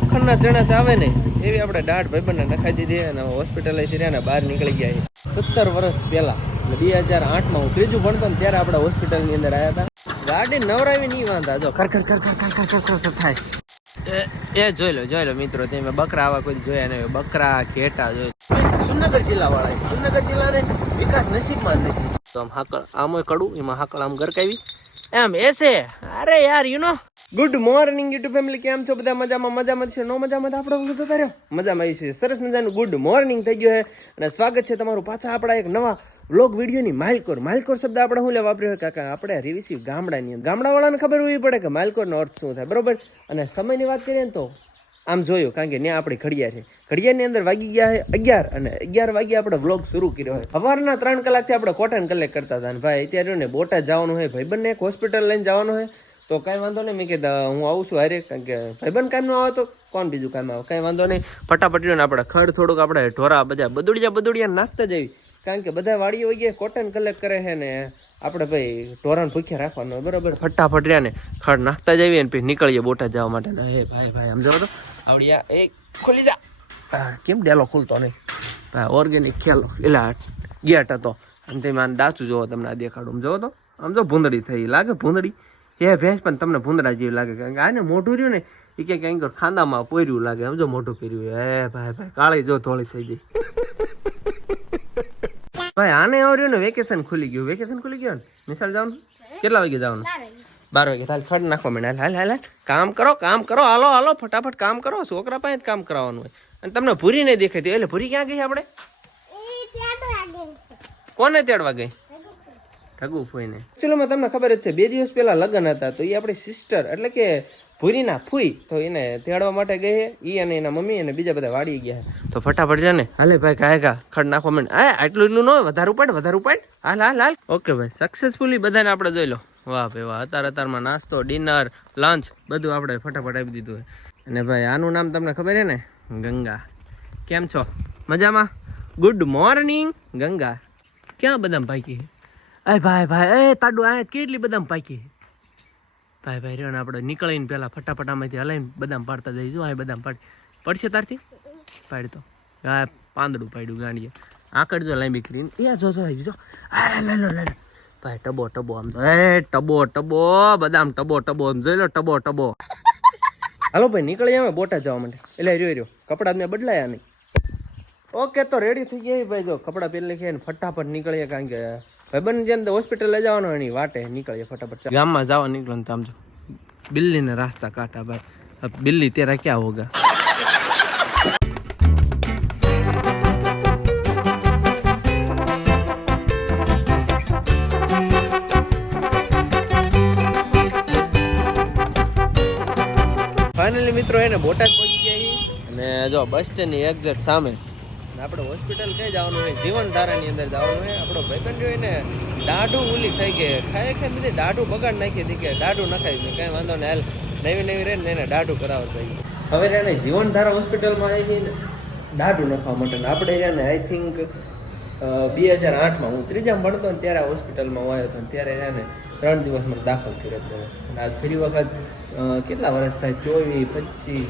લોખંડના ચણા ચાવે ને એવી આપણે દાઢ ભાઈબંધને નખાઈ દીધી અને હોસ્પિટલેથી રહ્યા બહાર નીકળી ગયા. 17 વર્ષ પહેલા 2008માં હું ત્રીજું ભણતો ને ત્યારે આપણે હોસ્પિટલની અંદર આવ્યા હતા. ગાડી નવરાવી નહીં વાંધા, જો ખર થાય. એ જોઈ લો મિત્રો, તમે બકરા આવા કોઈ જોયા નહીં. બકરા ઘેટા જોઈ. સુરનગર જિલ્લા વાળા, સુરનગર જિલ્લાને વિકાસ નસીબમાં નથી. તો આમ હાકળ આમ કડું, એમાં હાકળ આમ ગરકાવી એમ એસે. અરે યાર you know. Good morning YouTube family, કેમ છો બધા? મજામાં છે? નો મજામાં આપણે જતા રહ્યો મજામાં આવી છે. સરસ મજાનું ગુડ મોર્નિંગ થઈ ગયો છે અને સ્વાગત છે તમારું પાછા આપણા એક નવા વ્લોગ વિડીયોની. માઇલકોર શબ્દ આપણે શું વાપર્યો હોય કાકા? આપણે રિવિસિવ ગામડાની અંદર ગામડાવાળાને ખબર હોવી પડે કે માઇલકોરનો અર્થ શું થાય, બરોબર? અને સમયની વાત કરીએ ને તો આમ જોયું, કારણ કે ત્યાં આપણી ઘડિયાળ છે. ઘડિયાળની અંદર વાગી ગયા છે 11 અને 11 વાગે આપણે વ્લોગ શરૂ કર્યો હોય. સવારના 3 કલાકથી આપણે કોટન કલેક્ટ કરતા હતા અને ભાઈ અત્યારે ને બોટાદ જવાનું હોય, ભાઈબંધને એક હોસ્પિટલ લઈને જવાનું હોય. તો કાંઈ વાંધો નહીં, મેં કીધા હું આવું છું હારે, કારણ કે ભાઈબંધ કામ ન આવે તો કોણ બીજું કામ આવે. કાંઈ વાંધો નહીં, ફટાફટ ને આપણે ખડ થોડુંક આપણે ઢોરા બધા બદુડિયા નાખતા જઈએ, કારણ કે બધા વાડીઓ વગેરે કોટન કલેક્ટ કરે છે ને આપણે ભાઈ ઢોરાને ભૂખ્યા રાખવાનું હોય, બરાબર? ફટાફટ રહ્યા ને ખડ નાખતા જઈએ ને પછી નીકળીએ બોટાદ જવા માટે. હે ભાઈ આમ જવા તો આવડિયા એ ખોલી જા. કેમ ડેલો ખુલતો નહીં ભાઈ? ઓર્ગેનિક ખેલો એલા ગેટ હતો અને તમે આને ડાચું જોવો, તમને આ દેખાડું આમ જોવો તો આમ જો ભૂંદડી થઈ લાગે. ભૂંદડી એ ભેંસ પણ તમને ભૂંદડા જેવી લાગે, કારણ કે આને મોઢું રહ્યું ને એ ક્યાંક ખાંદામાં પોર્યું લાગે. સમજો મોઢું કર્યું. હે ભાઈ કાળી જો ધોળી થઈ ગઈ ભાઈ. આને આવ્યું ને વેકેશન ખુલી ગયું ને. મિસાલ જવાનું કેટલા વાગે જવાનું? 12 વાગે. હાલ ખડ નાખવા માંડે. હાલ કામ કરો હાલો ફટાફટ કામ કરો. છોકરા પાસે જ કામ કરાવવાનું હોય અને તમને ભૂરી નહીં દેખાતી. એટલે ભૂરી ક્યાં ગઈ આપણે? કોને તેડવા ગઈ? ઠગુ ફૂઈને. ચલો તમને ખબર જ છે 2 દિવસ પહેલા લગ્ન હતા, તો એ આપણી સિસ્ટર એટલે કે ભૂરીના ફૂઈ, તો એને તેડવા માટે ગઈ. એ અને એના મમ્મી અને બીજા બધા વાડી ગયા. તો ફટાફટ છે ને હાલે ભાઈ કાયકા ખડ નાખવા માંડ. આટલું ન હોય, વધારે ઉપાડ. હાલ. ઓકે ભાઈ, સક્સેસફુલી બધાને આપણે જોઈ લો. વાહ ભાઈ વાહ. અત્યારમાં નાસ્તો, ડિનર, લંચ બધું આપણે ફટાફટ આપી દીધું. અને ભાઈ આનું નામ તમને ખબર છે ને? ગંગા. કેમ છો? મજામાં? Good morning Ganga. ક્યાં બદામ પાકી? ભાઈ તાડું આ કેટલી બદામ પાકી? ભાઈ રહ્યો ને આપણે નીકળીને પેલા ફટાફટ આમાંથી હલાઈને બદામ પાડતા જઈશું. આ બદામ પડશે તારથી પાડી તો. હા, પાંદડું પાડ્યું ગાંડીએ. આકડ જો લાંબી કરીને એ જો આવી જો. લે ભાઈ ટબો આમ તો ટબો બદામ ટબો આમ જોઈ લો. ટબો હાલો ભાઈ નીકળી અમે બોટાદ જવા માટે. એટલે રહ્યો કપડા મેં બદલાયા નહીં. ઓકે તો રેડી થઈ ગયા ભાઈ. જો કપડાં પહેરી લઈએ ને ફટાફટ નીકળીએ, કારણ કે ભાઈબંધ જેમ હોસ્પિટલ લઈ જવાનો એની વાટે નીકળીએ ફટાફટ. ગામમાં જવા નીકળો ને આમ જો બિલ્લી ને રાસ્તા કાંટા ભાઈ. બિલ્લી તેરા ક્યાં હોગા? ફાઇનલી મિત્રો એને બોટાદ પહોંચી ગયા અને જો બસ સ્ટેન્ડ ની એક્ઝેક્ટ સામે આપણે હોસ્પિટલ કઈ જવાનું હોય? જીવનધારાની અંદર જવાનું હોય. આપણો ભાઈબંધ હોય ને દાઢું ઉલી થઈ ગઈ, ખાઈ બધી દાઢું બગાડ નાખી હતી કે દાઢું નખાઈ ગયું. કઈ વાંધો ને હાલ નવી રહે ને એને દાઢું કરાવવા જોઈએ. હવે એને જીવનધારા હોસ્પિટલમાં આવી ગઈ ને દાઢું નખાવા માટે. આપણે એને આઈ થિંક 2008માં હું ત્રીજામાં ભણતો ને ત્યારે હોસ્પિટલમાં આવ્યો હતો, ત્યારે એને 3 દિવસમાં દાખલ કર્યો હતો. અને આજ ફરી વખત કેટલા વર્ષ થાય? 24, 25,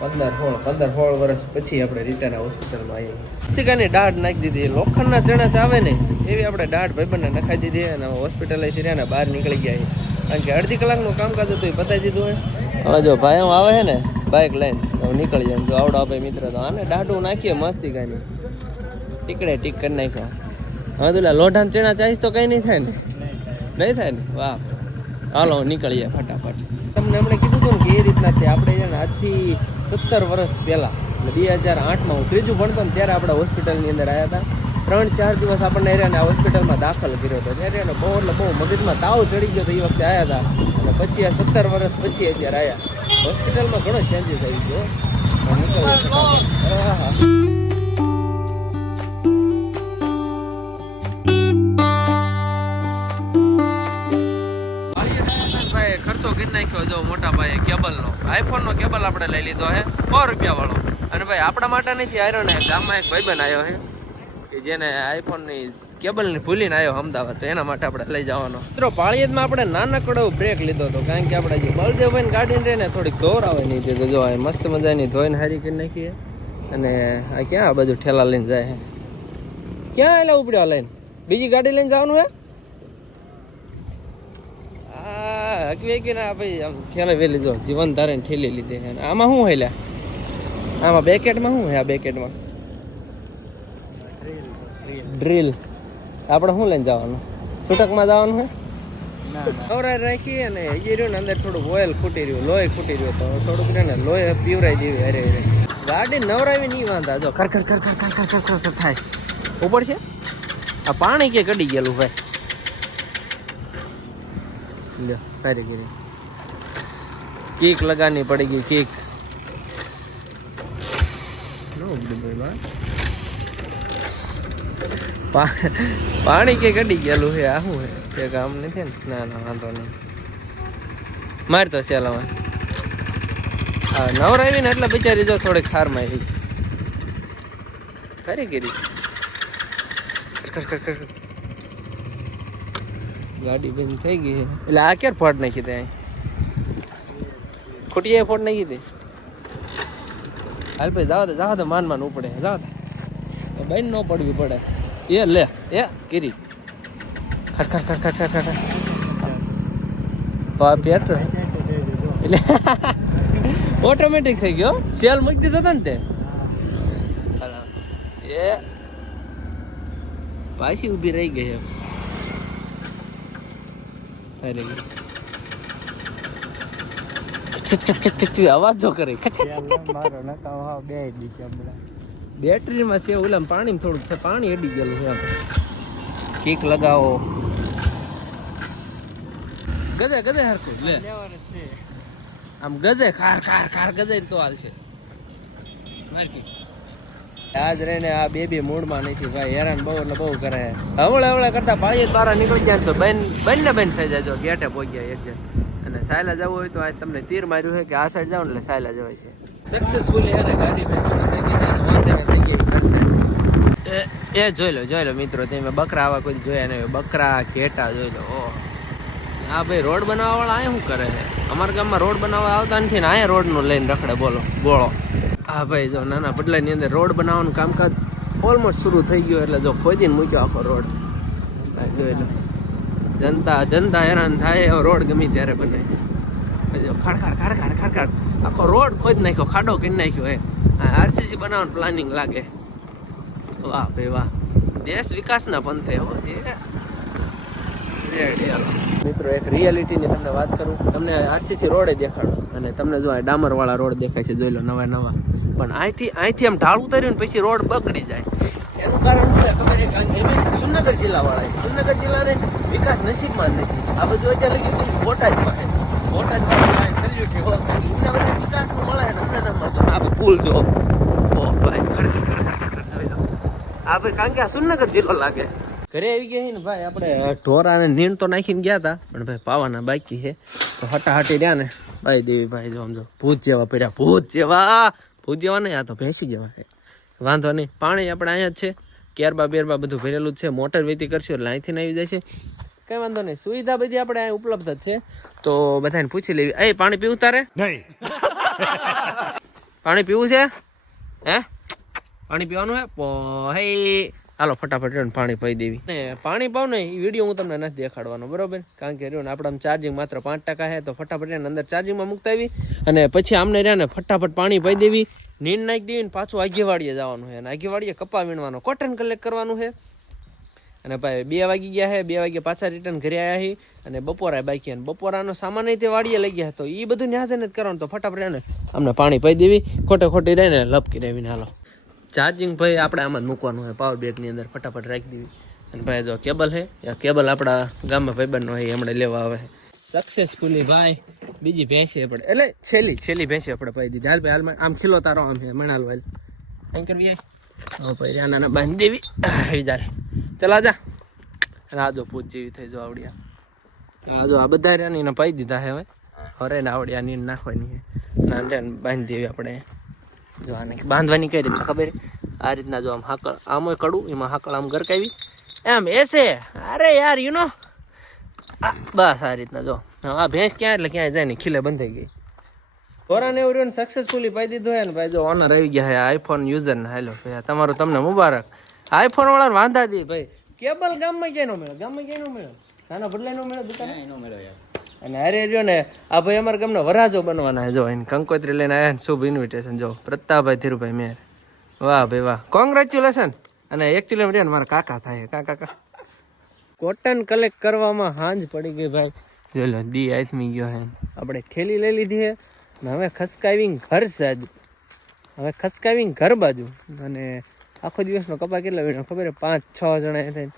15-16 વર્ષ પછી આપણે રિટર્ન હોસ્પિટલમાં આવીએ. પ્રતિકાની દાઢ નાખી દીધી. લોખંડના ચણા ચાવે ને એવી આપણે દાઢ ભાઈબંધને નખાઈ દીધી અને હોસ્પિટલેથી રહ્યા બહાર નીકળી ગયા. કારણ કે અડધી કલાકનું કામકાજ હતું એ પતાવી દીધું હોય. હવે જો ભાઈ હું આવે છે ને બાઇક લઈને નીકળી જાય. જો આવડો આપણે મિત્ર તો આને દાઢું નાખીએ મસ્તી કાની ટીકડે ટીક કરી નાખ્યા. હવે તો લોઢાન ચણા ચાઈશ તો કઈ નહીં થાય ને? વાહ હાલો નીકળીએ ફટાફટ. તમને હમણાં કીધું હતું ને કે એ રીતના આપણે આજથી 17 વર્ષ પહેલા 2008માં હું ત્રીજું ભણતો ને ત્યારે આપણે હોસ્પિટલની અંદર આવ્યા હતા. 3-4 દિવસ આપણને એરિયાને હોસ્પિટલમાં દાખલ કર્યો હતો. ત્યારે એને બહુ મગજમાં તાવ ચડી ગયો તો એ વખતે આવ્યા હતા. અને પછી આ 17 વર્ષ પછી અત્યારે આવ્યા. હોસ્પિટલમાં ઘણો ચેન્જીસ આવી ગયો. ખર્ચો કરી નાખ્યો જો મોટા ભાઈ કેબલનો. આઈફોનનો કેબલ આપણે લઈ લીધો છે 100 રૂપિયા વાળો. અને ભાઈ આપણા માટે નથી આવ્યો ને, ગામમાં એક ભાઈબંધ આવ્યો છે કે જેને આઈફોનની કેબલ ને ભૂલીને આવ્યો અમદાવાદ, તો એના માટે આપણે લઈ જવાનો. મિત્રો પાળિયાદમાં આપણે નાનકડો બ્રેક લીધો હતો, કારણ કે આપણે જે બળદેવભાઈ ગાડી રહે ને થોડીક ધોરાવે નહીં છે, તો જો મસ્ત મજાની ધોઈને હારી કરી નાખીએ. અને આ ક્યાં આ બધું ઠેલા લઈને જાય છે, ક્યાં એટલે ઉપડ્યો લઈને બીજી ગાડી લઈને જવાનું હે? હકવી ના ભાઈ આમ ઠેલા વેલી જો જીવન ધારે ઠેલી લીધી. આમાં શું હેલ્યા? આમાં બેકેટમાં શું હે? આ બેકેટમાં ડ્રીલ. આપણે શું લઈને જવાનું? છૂટકમાં જવાનું હે? નવરાઈ રાખી અને એ રહ્યું ને અંદર થોડુંક ઓઇલ ખૂટી રહ્યું, લોહી ખૂટી રહ્યું, તો થોડુંક ને લોહી પીવરાઈ દેવી. અરે અરે ગાડી નવરાવી નહીં વાંધા, જો ખર ખર ખર ખર ખર ખર ખર ખર થાય ઉપર છે. આ પાણી કે કડી ગયેલું ભાઈ, લ્યો સારી ગઈ. કીક લગાની પડી ગઈ, કીક પાણી કે કડી ગયેલું છે. આ શું છે? કામ નથી ને? ના ના વાંધો નહીં, મારી તો સેલામાં હા નવરાવી ને એટલે બિચારી જો થોડીક ખારમાં આવી ખરી ગીરી. ગાડી બંધ થઈ ગઈ છે એટલે આ ક્યારે ફોડ નાખી દે? ખોટી ફોડ નાખી દે. હાલ ભાઈ જાવ તો માન માન ઉપડે, જાવ તો બેન ન પડવી પડે. એ લે એ ગીરી ખટ ખટ ખટ ખટ ખટ પેટ એટલે ઓટોમેટિક થઈ ગયો. સેલ મૂકી દીધો હતો ને તે એ પાછી ઊભી રહી ગઈ. અવાજ જો કરે બેટરીમાં છે ઓલા પાણી થોડુંક છે, પાણી અડી ગયેલું છે. કીક લગાવો ગજે ગજે હરખું લે આમ ગજે ખાર ખાર ખાર ગજે તો હાલશે. આજ રહીને આ બે મૂડમાં નથી ભાઈ, હેરાન બહુ એટલે બહુ કરે. હવળે કરતા પાળીએ બહાર નીકળી જાય તો બંને થઈ જાય. જો ગેટે પહોંચ્યા એક જણ. અને સાયલા જવું હોય તો આ તમને તીર માર્યું છે કે આ સાઈડ જાવ એટલે સાયલા જવાય છે. સક્સેસફુલી એને ગાડી શરૂ થઈ ગઈ એ જોઈ લો મિત્રો, તમે બકરા આવા કોઈ જોયા નહીં, બકરા ઘેટા જોઈ લો. હા ભાઈ રોડ બનાવવા વાળા અહીંયા શું કરે છે? અમારા ગામમાં રોડ બનાવવા આવતા નથી ને અહીંયા રોડનું લઈને રખડે બોલો ગોળો. હા ભાઈ જો નાના બદલાની અંદર રોડ બનાવવાનું કામકાજ ઓલમોસ્ટ શરૂ થઈ ગયું, એટલે જો ખોદીને મૂક્યો આખો રોડ. જોઈ લો જનતા હેરાન થાય એવો રોડ ગમે ત્યારે બને. જો ખાડ આખો રોડ ખોદી નાખ્યો, ખાડો કરી નાખ્યો. આરસીસી બનાવવાનું પ્લાનિંગ લાગે. વાહ ભાઈ વાહ, દેશ વિકાસના પંથે એવો છે. મિત્રો એક રિયાલિટીની તમને વાત કરું, તમને આરસીસી રોડે દેખાડો અને તમને જો આ ડામરવાળા રોડ દેખાય છે, જોઈ લો નવા. પણ અહીંથી આમ ઢાળ ઉતાર્યું ને પછી રોડ બગડી જાય. એનું કારણ ખબર જુનાગઢ જિલ્લાવાળા, જુનાગઢ જિલ્લાને વિકાસ નસીબમાં નથી. આ બધું અત્યારે લખ્યું બોટાદમાં સલ્યુટ એના બધા વિકાસનું મળે ને અમને ના મળતો. આ પુલ જો ભાઈ આ ભાઈ કારણ કે આ જુનાગઢ જિલ્લો લાગે. ઘરે આવી ગયા ને ભાઈ, આપણે ઢોરાને નીણ તો નાખીને ગયા હતા, પણ ભાઈ પાવાના બાકી છે તો હટાહટી રહ્યા ને ભાઈ. દેવી ભાઈ જો સમજો ભૂત જેવા પડ્યા, ભૂત જેવા નહીં, આ તો ભેંસી જેવા છે. વાંધો નહીં, પાણી આપણે અહીંયા જ છે, કેરબા બેરબા બધું ભરેલું જ છે. મોટર વેતી કરશું એટલે અહીંથી આવી જાય છે, કઈ વાંધો નહીં. સુવિધા બધી આપણે અહીંયા ઉપલબ્ધ જ છે, તો બધાને પૂછી લેવી. એ પાણી પીવું તારે? નહીં પાણી પીવું છે? હે પાણી પીવાનું હે? હે હાલો ફટાફટ પાણી પાઈ દેવી. ને પાણી પાવ ને એ વિડીયો હું તમને નથી દેખાડવાનો, બરોબર? કારણ કે રહ્યો ને આપણે ચાર્જિંગ માત્ર 5% છે, તો ફટાફટ એને અંદર ચાર્જિંગમાં મૂકતા આવી અને પછી આમને રહ્યા ને ફટાફટ પાણી પાઈ દેવી, નીંદ નાખી દેવી ને પાછું આગેવાડીએ જવાનું છે. અને આગેવાડીએ કપા વીણવાનો, કોટન કલેક્ટ કરવાનું છે. અને ભાઈ 2 વાગી ગયા છે, 2 વાગે પાછા રિટર્ન ઘરે આવ્યા છે. અને બપોરા બાકી, અને બપોરાનો સામાન તે વાડીએ લઈ ગયા, તો એ બધું ન્યા જઈને જ કરવાનું. તો ફટાફટ એને અમને પાણી પાઈ દેવી, ખોટી રહીને લપકી રહેવીને હાલો. ચાર્જિંગ ભાઈ આપણે આમાં જ મૂકવાનું હોય, પાવર બેંકની અંદર ફટાફટ રાખી દેવી. અને ભાઈ જો કેબલ છે, કેબલ આપણા ગામમાં ભાઈબંધનો હોય, હમણાં લેવા આવે. સક્સેસફુલી ભાઈ બીજી ભેંસી આપણે એટલે છેલ્લી ભેંસી આપણે પાઈ દીધી. હાલ ભાઈ હાલમાં આમ ખીલો તારો આમ છે મણાલ વાલ એમ કરવી ભાઈ નાના બાંધી દેવી આવી જાય. ચલા જા. અને આ જો પૂત જેવી થઈ જો આવડિયા, આ જો આ બધા રહ્યા ને પાઈ દીધા છે હવે. હરે ને આવડિયા નીર નાખવાની છે, બાંધી દેવી આપણે. જો આને બાંધવાની કઈ રીતે ખબર? આ રીતના જો આમ હાકળ આમ કડું, એમાં હાકળ આમ ગરકાવી એમ એસે અરે યાર યુ નો બસ આ રીતના જો આ ભેંસ ક્યાં એટલે ક્યાંય જાય ને ખીલે બંધાઈ ગઈ કોરાને એવું રહ્યું સક્સેસફુલી પાઈ દીધું હે ને ભાઈ જો ઓનર આવી ગયા હે આઈફોન યુઝર ને હેલો ભાઈ તમારું તમને મુબારક આઈફોન વાળા વાંધા દી ભાઈ કેબલ ગામમાં ક્યાંય ન મળે ગામમાં ક્યાંય ન મળે નાના બદલાય ન મળે દુકાને ન મળે યાર અને અરે રહ્યો ને આ ભાઈ અમારા ગામના વરાજો બનવાના છે જો એને કંકોત્રી લઈને આવ્યા ને શુભ ઇન્વિટેશન જો પ્રતાપભાઈ ધીરુભાઈ મેર વાહ ભાઈ વાહ કોંગ્રેચ્યુલેશન અને એકચ્યુઅલી રહ્યા ને મારા કાકા થાય કાકા કોટન કલેક્ટ કરવામાં હાંજ પડી ગઈ ભાઈ જો લો દી આથમી ગયો હે આપણે ઠેલી લઈ લીધી હે ને હવે ખસકાવીને ઘર સાજુ હવે ખસકાવીને ઘર બાજુ અને આખો દિવસનો કપા કેટલા વીણો ખબર હે 5-6 જણા થઈને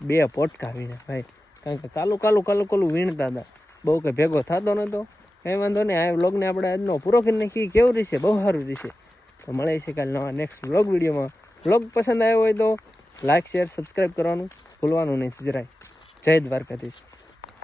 2 પોટકા વીણે ભાઈ કારણ કે કાલું વીણતા હતા બહુ કે ભેગો થતો નહોતો કંઈ વાંધો નહીં આ વ્લોગને આપણે આજનો પૂરો કરી નાખી કેવું રહેશે બહુ સારું રહેશે તો મળે છે કાલે નવા નેક્સ્ટ વ્લોગ વિડીયોમાં વ્લોગ પસંદ આવ્યો હોય તો લાઈક શેર સબસ્ક્રાઈબ કરવાનું ભૂલવાનું નહીં જરાય જય દ્વારકાધીશ